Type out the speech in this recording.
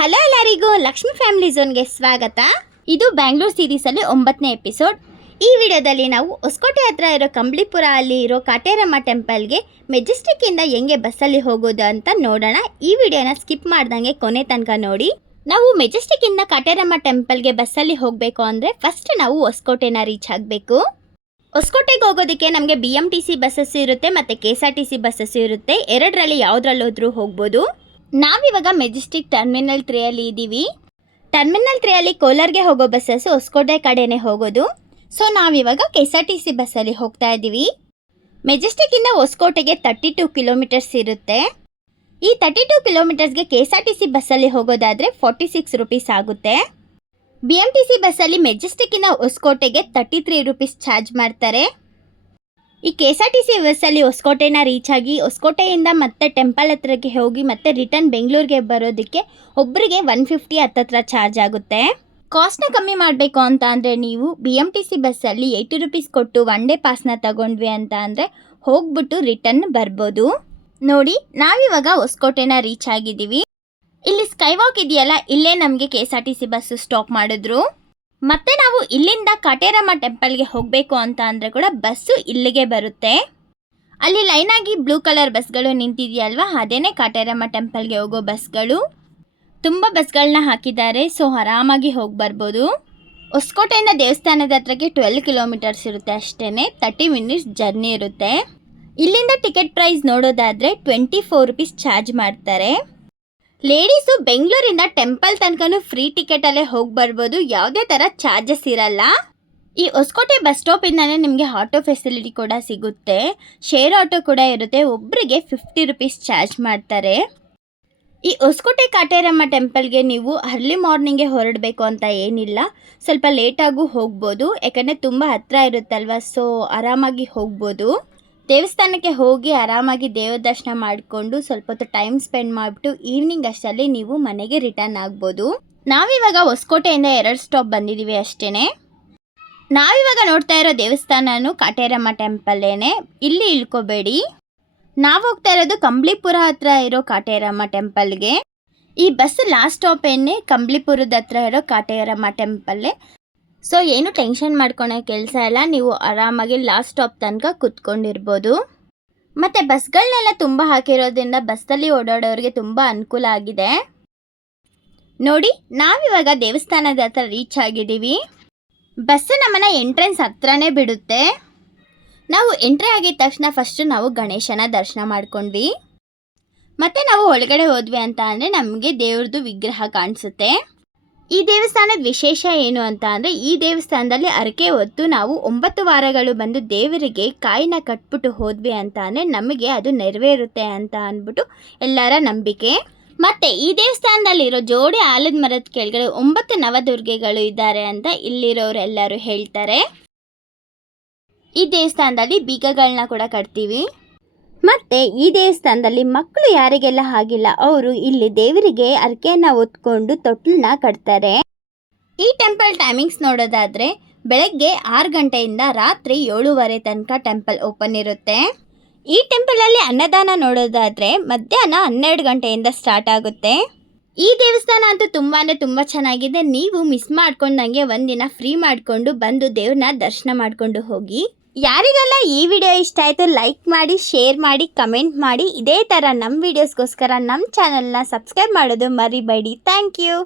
Hello ಎಲ್ಲರಿಗೂ, Lakshmi family ಝೋನ್ಗೆ ಸ್ವಾಗತ. ಇದು ಬ್ಯಾಂಗ್ಳೂರ್ ಸೀರೀಸಲ್ಲಿ 9ನೇ ಎಪಿಸೋಡ್. ಈ ವಿಡಿಯೋದಲ್ಲಿ ನಾವು ಹೊಸಕೋಟೆ ಹತ್ರ ಇರೋ ಕಂಬಳಿಪುರ ಅಲ್ಲಿ ಇರೋ ಕಾಟೇರಮ್ಮ ಟೆಂಪಲ್ಗೆ ಮೆಜೆಸ್ಟಿಕ್ಕಿಂದ ಹೆಂಗೆ ಬಸ್ಸಲ್ಲಿ ಹೋಗೋದು ಅಂತ ನೋಡೋಣ. ಈ ವಿಡಿಯೋನ ಸ್ಕಿಪ್ ಮಾಡ್ದಂಗೆ ಕೊನೆ ತನಕ ನೋಡಿ. ನಾವು ಮೆಜೆಸ್ಟಿಕ್ಕಿಂದ ಕಾಟೇರಮ್ಮ ಟೆಂಪಲ್ಗೆ ಬಸ್ಸಲ್ಲಿ ಹೋಗಬೇಕು ಅಂದರೆ ಫಸ್ಟ್ ನಾವು ಹೊಸಕೋಟೆನ ರೀಚ್ ಆಗಬೇಕು. ಹೊಸಕೋಟೆಗೆ ಹೋಗೋದಕ್ಕೆ ನಮಗೆ BMTC ಬಸ್ಸಸ್ ಇರುತ್ತೆ ಮತ್ತು KSRTC ಬಸ್ಸಸ್ ಇರುತ್ತೆ. ಎರಡರಲ್ಲಿ ಯಾವುದ್ರಲ್ಲೋದ್ರೂ ಹೋಗ್ಬೋದು. ನಾವಿವಾಗ ಮೆಜೆಸ್ಟಿಕ್ ಟರ್ಮಿನಲ್ 3 ಅಲ್ಲಿ ಇದ್ದೀವಿ. ಟರ್ಮಿನಲ್ 3 ಅಲ್ಲಿ ಕೋಲಾರ್ಗೆ ಹೋಗೋ ಬಸ್ಸಸ್ ಹೊಸಕೋಟೆ ಕಡೆನೇ ಹೋಗೋದು. ಸೊ ನಾವಿವಾಗ KSRTC ಬಸ್ಸಲ್ಲಿ ಹೋಗ್ತಾ ಇದ್ದೀವಿ. ಮೆಜೆಸ್ಟಿಕ್ಕಿಂದ ಹೊಸಕೋಟೆಗೆ 32 ಕಿಲೋಮೀಟರ್ಸ್ ಇರುತ್ತೆ. ಈ 32 ಕಿಲೋಮೀಟರ್ಸ್ಗೆ KSRTC ಬಸ್ಸಲ್ಲಿ ಹೋಗೋದಾದರೆ 46 ರುಪೀಸ್ ಆಗುತ್ತೆ. BMTC ಬಸ್ಸಲ್ಲಿ ಮೆಜೆಸ್ಟಿಕ್ಕಿಂದ ಹೊಸಕೋಟೆಗೆ 33 ರುಪೀಸ್ ಚಾರ್ಜ್ ಮಾಡ್ತಾರೆ. ಈ KSRTC ಬಸ್ಸಲ್ಲಿ ಹೊಸಕೋಟೆನ ರೀಚ್ ಆಗಿ ಹೊಸಕೋಟೆಯಿಂದ ಮತ್ತೆ ಟೆಂಪಲ್ ಹತ್ರಕ್ಕೆ ಹೋಗಿ ಮತ್ತೆ ರಿಟರ್ನ್ ಬೆಂಗಳೂರಿಗೆ ಬರೋದಕ್ಕೆ ಒಬ್ಬರಿಗೆ 150 ಹತ್ತತ್ರ ಚಾರ್ಜ್ ಆಗುತ್ತೆ. ಕಾಸ್ಟ್ನ ಕಮ್ಮಿ ಮಾಡಬೇಕು ಅಂತ ಅಂದರೆ ನೀವು BMTC ಬಸ್ಸಲ್ಲಿ 80 ರುಪೀಸ್ ಕೊಟ್ಟು 1 ಡೇ ಪಾಸ್ನ ತಗೊಂಡ್ವಿ ಅಂತ ಅಂದರೆ ಹೋಗ್ಬಿಟ್ಟು ರಿಟರ್ನ್ ಬರ್ಬೋದು. ನೋಡಿ, ನಾವಿವಾಗ ಹೊಸಕೋಟೆನ ರೀಚ್ ಆಗಿದ್ದೀವಿ. ಇಲ್ಲಿ ಸ್ಕೈ ವಾಕ್ ಇದೆಯಲ್ಲ, ಇಲ್ಲೇ ನಮಗೆ KSRTC ಬಸ್ಸು ಸ್ಟಾಪ್ ಮಾಡಿದ್ರು. ಮತ್ತೆ ನಾವು ಇಲ್ಲಿಂದ ಕಾಟೇರಮ್ಮ ಟೆಂಪಲ್ಗೆ ಹೋಗಬೇಕು ಅಂತ ಅಂದರೆ ಕೂಡ ಬಸ್ಸು ಇಲ್ಲಿಗೆ ಬರುತ್ತೆ. ಅಲ್ಲಿ ಲೈನಾಗಿ ಬ್ಲೂ ಕಲರ್ ಬಸ್ಗಳು ನಿಂತಿದೆಯಲ್ವ, ಅದೇನೇ ಕಾಟೇರಮ್ಮ ಟೆಂಪಲ್ಗೆ ಹೋಗೋ ಬಸ್ಗಳು. ತುಂಬ ಬಸ್ಗಳನ್ನ ಹಾಕಿದ್ದಾರೆ, ಸೊ ಆರಾಮಾಗಿ ಹೋಗಿ ಬರ್ಬೋದು. ಹೊಸಕೋಟೆಯಿಂದ ದೇವಸ್ಥಾನದ ಹತ್ರಕ್ಕೆ 12 ಕಿಲೋಮೀಟರ್ಸ್ ಇರುತ್ತೆ ಅಷ್ಟೇ. 30 ಮಿನಿಟ್ಸ್ ಜರ್ನಿ ಇರುತ್ತೆ. ಇಲ್ಲಿಂದ ಟಿಕೆಟ್ ಪ್ರೈಸ್ ನೋಡೋದಾದರೆ 24 ರುಪೀಸ್ ಚಾರ್ಜ್ ಮಾಡ್ತಾರೆ. ಲೇಡೀಸು ಬೆಂಗಳೂರಿಂದ ಟೆಂಪಲ್ ತನಕನೂ ಫ್ರೀ ಟಿಕೆಟಲ್ಲೇ ಹೋಗಿ ಬರ್ಬೋದು, ಯಾವುದೇ ಥರ ಚಾರ್ಜಸ್ ಇರಲ್ಲ. ಈ ಹೊಸಕೋಟೆ ಬಸ್ ಸ್ಟಾಪಿಂದನೇ ನಿಮಗೆ ಆಟೋ ಫೆಸಿಲಿಟಿ ಕೂಡ ಸಿಗುತ್ತೆ. ಶೇರ್ ಆಟೋ ಕೂಡ ಇರುತ್ತೆ. ಒಬ್ಬರಿಗೆ 50 ರುಪೀಸ್ ಚಾರ್ಜ್ ಮಾಡ್ತಾರೆ. ಈ ಹೊಸಕೋಟೆ ಕಾಟೇರಮ್ಮ ಟೆಂಪಲ್ಗೆ ನೀವು ಅರ್ಲಿ ಮಾರ್ನಿಂಗೇ ಹೊರಡಬೇಕು ಅಂತ ಏನಿಲ್ಲ, ಸ್ವಲ್ಪ ಲೇಟಾಗೂ ಹೋಗ್ಬೋದು. ಯಾಕಂದರೆ ತುಂಬ ಹತ್ತಿರ ಇರುತ್ತಲ್ವ, ಸೊ ಆರಾಮಾಗಿ ಹೋಗ್ಬೋದು. ದೇವಸ್ಥಾನಕ್ಕೆ ಹೋಗಿ ಆರಾಮಾಗಿ ದೇವ ದರ್ಶನ ಮಾಡಿಕೊಂಡು ಸ್ವಲ್ಪ ಹೊತ್ತು ಟೈಮ್ ಸ್ಪೆಂಡ್ ಮಾಡಿಬಿಟ್ಟು ಈವ್ನಿಂಗ್ ಅಷ್ಟರಲ್ಲಿ ನೀವು ಮನೆಗೆ ರಿಟರ್ನ್ ಆಗ್ಬೋದು. ನಾವಿವಾಗ ಹೊಸಕೋಟೆಯಿಂದ 2 ಸ್ಟಾಪ್ ಬಂದಿದ್ದೀವಿ ಅಷ್ಟೇ. ನಾವಿವಾಗ ನೋಡ್ತಾ ಇರೋ ದೇವಸ್ಥಾನನೂ ಕಾಟೇರಮ್ಮ ಟೆಂಪಲ್ಲೇನೆ. ಇಲ್ಲಿ ಇಳ್ಕೋಬೇಡಿ. ನಾವು ಹೋಗ್ತಾ ಇರೋದು ಕಂಬಳಿಪುರ ಹತ್ರ ಇರೋ ಕಾಟೇರಮ್ಮ ಟೆಂಪಲ್ಗೆ. ಈ ಬಸ್ ಲಾಸ್ಟ್ ಸ್ಟಾಪೇನೆ ಕಂಬಳಿಪುರದ ಹತ್ರ ಇರೋ ಕಾಟೇರಮ್ಮ ಟೆಂಪಲ್ಲೇ. ಸೊ ಏನು ಟೆನ್ಷನ್ ಮಾಡ್ಕೊಳೋ ಕೆಲಸ ಇಲ್ಲ, ನೀವು ಆರಾಮಾಗಿ ಲಾಸ್ಟ್ ಸ್ಟಾಪ್ ತನಕ ಕೂತ್ಕೊಂಡಿರ್ಬೋದು. ಮತ್ತು ಬಸ್ಗಳನ್ನೆಲ್ಲ ತುಂಬ ಹಾಕಿರೋದ್ರಿಂದ ಬಸ್ಸಲ್ಲಿ ಓಡಾಡೋರಿಗೆ ತುಂಬ ಅನುಕೂಲ ಆಗಿದೆ. ನೋಡಿ, ನಾವಿವಾಗ ದೇವಸ್ಥಾನದ ಹತ್ರ ರೀಚ್ ಆಗಿದ್ದೀವಿ. ಬಸ್ಸು ನಮ್ಮನ್ನು ಎಂಟ್ರೆನ್ಸ್ ಹತ್ರನೇ ಬಿಡುತ್ತೆ. ನಾವು ಎಂಟ್ರಿ ಆಗಿದ ತಕ್ಷಣ ಫಸ್ಟು ನಾವು ಗಣೇಶನ ದರ್ಶನ ಮಾಡ್ಕೊಂಡ್ವಿ. ಮತ್ತು ನಾವು ಒಳಗಡೆ ಹೋದ್ವಿ ಅಂತ ಅಂದರೆ ನಮಗೆ ದೇವ್ರದ್ದು ವಿಗ್ರಹ ಕಾಣಿಸುತ್ತೆ. ಈ ದೇವಸ್ಥಾನದ ವಿಶೇಷ ಏನು ಅಂತ ಅಂದರೆ, ಈ ದೇವಸ್ಥಾನದಲ್ಲಿ ಹರಕೆ ಹೊತ್ತು ನಾವು 9 ವಾರಗಳು ಬಂದು ದೇವರಿಗೆ ಕಾಯಿನ ಕಟ್ಬಿಟ್ಟು ಹೋದ್ವಿ ಅಂತ ಅಂದರೆ ನಮಗೆ ಅದು ನೆರವೇರುತ್ತೆ ಅಂತ ಅಂದ್ಬಿಟ್ಟು ಎಲ್ಲರ ನಂಬಿಕೆ. ಮತ್ತು ಈ ದೇವಸ್ಥಾನದಲ್ಲಿರೋ ಜೋಡಿ ಆಲದ ಮರದ ಕೆಳಗಡೆ 9 ನವದುರ್ಗೆಗಳು ಇದ್ದಾರೆ ಅಂತ ಇಲ್ಲಿರೋರು ಎಲ್ಲರೂ ಹೇಳ್ತಾರೆ. ಈ ದೇವಸ್ಥಾನದಲ್ಲಿ ಬೀಗಗಳನ್ನ ಕೂಡ ಕಟ್ತೀವಿ. ಮತ್ತು ಈ ದೇವಸ್ಥಾನದಲ್ಲಿ ಮಕ್ಕಳು ಯಾರಿಗೆಲ್ಲ ಆಗಿಲ್ಲ ಅವರು ಇಲ್ಲಿ ದೇವರಿಗೆ ಹರಕೆಯನ್ನು ಹೊತ್ಕೊಂಡು ತೊಟ್ಲನ್ನ ಕಟ್ತಾರೆ. ಈ ಟೆಂಪಲ್ ಟೈಮಿಂಗ್ಸ್ ನೋಡೋದಾದರೆ ಬೆಳಗ್ಗೆ 6 ಗಂಟೆಯಿಂದ ರಾತ್ರಿ 7:30 ತನಕ ಟೆಂಪಲ್ ಓಪನ್ ಇರುತ್ತೆ. ಈ ಟೆಂಪಲಲ್ಲಿ ಅನ್ನದಾನ ನೋಡೋದಾದರೆ ಮಧ್ಯಾಹ್ನ 12 ಗಂಟೆಯಿಂದ ಸ್ಟಾರ್ಟ್ ಆಗುತ್ತೆ. ಈ ದೇವಸ್ಥಾನ ಅಂತೂ ತುಂಬ ಚೆನ್ನಾಗಿದೆ. ನೀವು ಮಿಸ್ ಮಾಡ್ಕೊಂಡಂಗೆ ಒಂದಿನ ಫ್ರೀ ಮಾಡಿಕೊಂಡು ಬಂದು ದೇವ್ರನ್ನ ದರ್ಶನ ಮಾಡಿಕೊಂಡು ಹೋಗಿ. ಯಾರಿಗೆಲ್ಲ ಈ ವಿಡಿಯೋ ಇಷ್ಟ ಆಯಿತು ಲೈಕ್ ಮಾಡಿ, ಶೇರ್ ಮಾಡಿ, ಕಮೆಂಟ್ ಮಾಡಿ. ಇದೇ ಥರ ನಮ್ಮ ವೀಡಿಯೋಸ್ಗೋಸ್ಕರ ನಮ್ಮ ಚಾನಲ್ನ ಸಬ್ಸ್ಕ್ರೈಬ್ ಮಾಡೋದು ಮರಿಬೇಡಿ. Thank you.